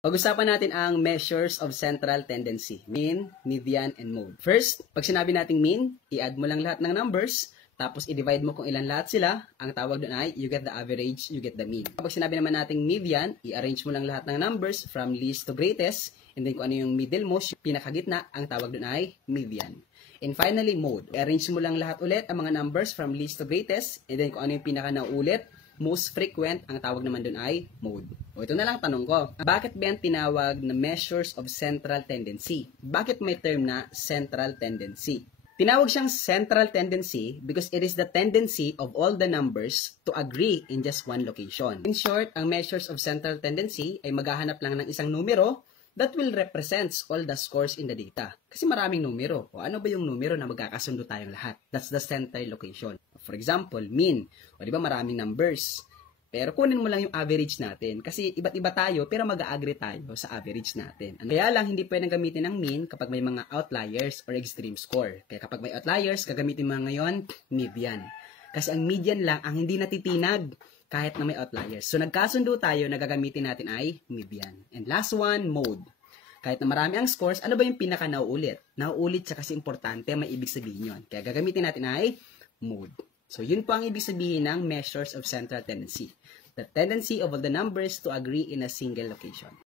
Pag-usapan natin ang measures of central tendency, mean, median, and mode. First, pag sinabi nating mean, i-add mo lang lahat ng numbers, tapos i-divide mo kung ilan lahat sila. Ang tawag doon ay, you get the average, you get the mean. Pag sinabi naman nating median, i-arrange mo lang lahat ng numbers from least to greatest, and then kung ano yung middle most, yung pinakagitna, ang tawag doon ay median. And finally, mode. I-arrange mo lang lahat ulit ang mga numbers from least to greatest, and then kung ano yung pinaka-naulit, most frequent, ang tawag naman doon ay mode. O ito na lang tanong ko. Bakit ba yan tinawag na measures of central tendency? Bakit may term na central tendency? Tinawag siyang central tendency because it is the tendency of all the numbers to agree in just one location. In short, ang measures of central tendency ay maghahanap lang ng isang numero that will represents all the scores in the data. Kasi maraming numero. O ano ba yung numero na magkakasundo tayong lahat? That's the central location. For example, mean. O di ba maraming numbers? Pero kunin mo lang yung average natin. Kasi iba't iba tayo, pero mag-a-agree tayo sa average natin. Kaya lang, hindi pwedeng gamitin ng mean kapag may mga outliers or extreme score. Kaya kapag may outliers, gagamitin mo ngayon, median. Kasi ang median lang ang hindi natitinag kahit na may outliers. So, nagkasundo tayo na gagamitin natin ay median. And last one, mode. Kahit na marami ang scores, ano ba yung pinaka-nauulit? Nauulit siya kasi importante, may ibig sabihin yun. Kaya gagamitin natin ay mode. So, yun po ang ibig sabihin ng measures of central tendency. The tendency of all the numbers to agree in a single location.